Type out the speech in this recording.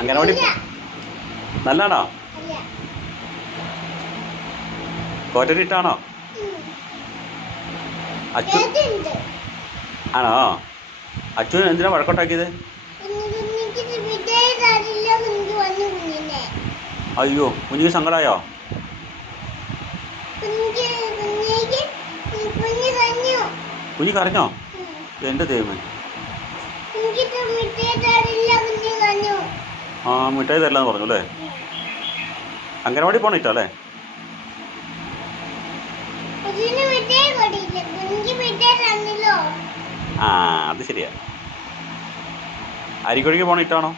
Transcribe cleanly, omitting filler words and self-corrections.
അംഗനവാടി നല്ലതാണോ? കോറ്റരിട്ടാണോ? അച്ചു ആണോ? അച്ഛൻ എന്തിനാ വഴക്കോട്ടാക്കിയത്? അയ്യോ, കുഞ്ഞിക്ക് സങ്കടമായോ? കുഞ്ഞി കരഞ്ഞോ? എൻ്റെ ദൈവമേ. ആ, മിഠായി തരില്ലെന്ന് പറഞ്ഞു അല്ലേ? അംഗനവാടി പോണിട്ടോ അല്ലേ? ആ, അത് ശരിയാ. അരിക്കൊഴിക്ക് പോണിട്ടാണോ?